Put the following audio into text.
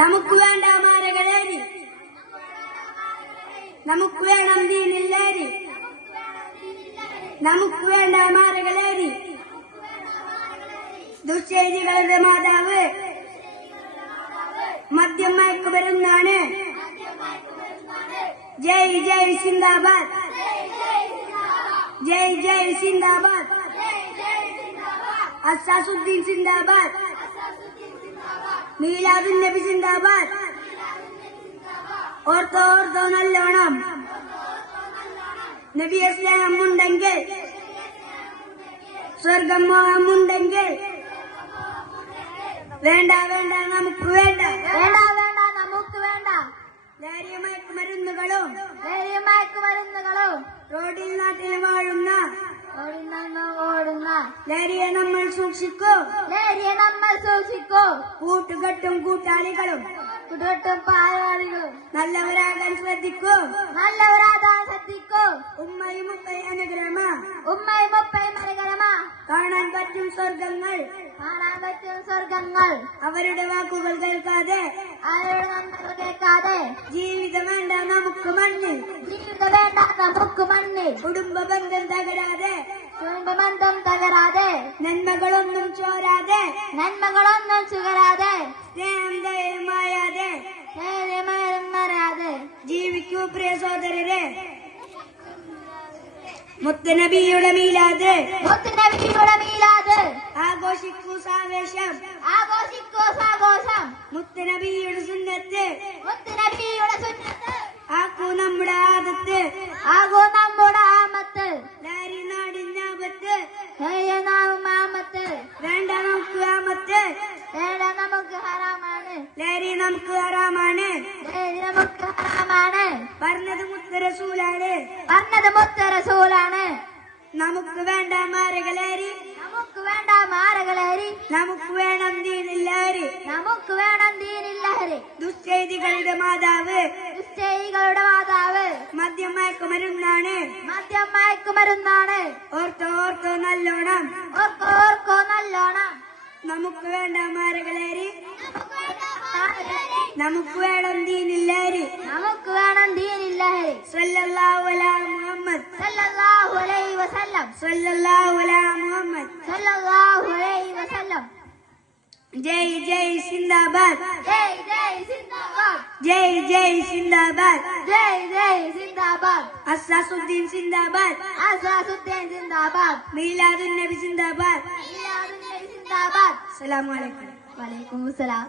നമുക്ക് വേണ്ട മാരകളേരി, നമുക്ക് വേണം ദീനില്ലേരി, നമുക്ക് വേണ്ട മാരകളേരി. ദുശ്ചേരികളുടെ മാതാവ് മദ്യം മയക്കുമരുന്നാണ്. ജയ് ജയ് സിന്ദാബാദ്, ജയ് ജയ് സിന്ദാബാദ്, അസാസുദ്ദീൻ സിന്ദാബാദ്, മീലാദുൻ നബി സിന്ദാബാദ്. ഓർത്തോ ഓർത്തോ നല്ലോണം, നബിയെ സ്നേഹമുണ്ടെങ്കിൽ, സ്വർഗം മോഹമുണ്ടെങ്കിൽ, വേണ്ട വേണ്ട നമുക്ക് വേണ്ട, വേണ്ട വേണ്ട നമുക്ക് വേണ്ട. ലഹരി മയക്കുമരുന്നുകളും റോഡിൽ നാട്ടിൽ വാഴുന്ന ഓടുന്ന ലഹരിയെ നമ്മൾ സൂക്ഷിക്കൂ, ലഹരിയെ നമ്മൾ സൂക്ഷിക്കൂ. കൂട്ടുകെട്ടും കൂട്ടാളികളും കുടുട്ടും പായാളികളും നല്ലവരാകാൻ ശ്രദ്ധിക്കൂ. നല്ലവരാകാൻ ശ്രദ്ധിക്കൂ. ഉമ്മയും ഉപ്പയും അനുഗ്രഹമ ഉമ്മയും ഉപ്പയും അനുഗ്രഹമ കാണാൻ പറ്റും സ്വർഗങ്ങൾ, കാണാൻ പറ്റും സ്വർഗങ്ങൾ. അവരുടെ വാക്കുകൾ കേൾക്കാതെ, അവരുടെ നന്മകൾ കേൾക്കാതെ ജീവിതം വേണ്ട നമുക്ക് മണ്ണിൽ, ജീവിതം വേണ്ട നമുക്ക് മണ്ണിൽ. കുടുംബ ബന്ധം തകരാതെ, കുടുംബബന്ധം തകരാതെ, നന്മകളൊന്നും ചോരാതെ, നന്മകളൊന്നും ചുകരാതെ, സ്നേഹം ധൈര്യമായാതെ മരാതെ ജീവിക്കൂ പ്രിയ സോദരരെ. മുത്തുനബിയുടെ മീലാദ്, മുത്തുനബിയുടെ മീലാദ് ആഘോഷിക്കൂ സാവേശം, ആഘോഷിക്കൂ സാഘോഷം. മുത്തുനബിയുടെ സുന്നത്ത് മുത്തുനബിയുടെ സുന്നത്ത് ആക്കൂ നമ്മുടെ ആദത്ത്, ആകൂ നമ്മുടെ ആമത്ത്. ലഹരി നാടിനാപത്ത്, ആമത്ത് വേണ്ട നമുക്ക് ആമത്ത്. വേണ്ട നമുക്ക് ഹറാമാണ്, ലഹരി നമുക്ക് ഹറാമാണ്, നമുക്ക് ഹറാമാണ്. പറഞ്ഞത് മുത്ത് റസൂലാണ്, പറഞ്ഞത് മുത്ത് റസൂലാണ്. നമുക്ക് വേണ്ട മാരകളേരി, നമുക്ക് വേണ്ട മാരകളേരി, നമുക്ക് വേണം ദീനില്ലാരി. നമുക്ക് വേണം ദീനില്ലഹരി. ദുശ്ചെയ്തികളുടെ മാതാവ് ദുശ്ചെയ്തികളുടെ മാതാവ് മദ്യം മയക്കുമരുന്നാണ്. മദ്യം മയക്കുമരുന്നാണ്. ഓർത്തോ ഓർത്തോ നല്ലോണം, ഓർക്കോ ഓർക്കോ നല്ലോണം. നമുക്ക് വേണ്ട മാരകളേരി, നമുക്ക് വേണം ദീനില്ലാരി. നമുക്ക് വേണം ദീനില്ലഹരി. സല്ലല്ലാഹു അലാ മുഹമ്മദ്, സല്ലല്ലാഹു അലൈഹി വസല്ലം, സല്ലല്ലാഹു അലാ മുഹമ്മദ്. സല്ലല്ലാഹു അലൈഹി വസല്ലം. ജയ് ജയ് സിന്ദാബാദ്, ജയ് ജയ് സിന്ദാബാദ്, ജയ് ജയ് സിന്ദാബാദ്, ജയ് ജയ് സിന്ദാബാദ്. അസാസുദ്ദീൻ സിന്ദാബാദ്, അസാസുദ്ദീൻ സിന്ദാബാദ്, മീലാദുൻ നബി സിന്ദാബാദ്. മീലാദുൻ നബി സിന്ദാബാദ്. അസ്സലാമു അലൈക്കും. വലൈക്കും അസ്സലാം.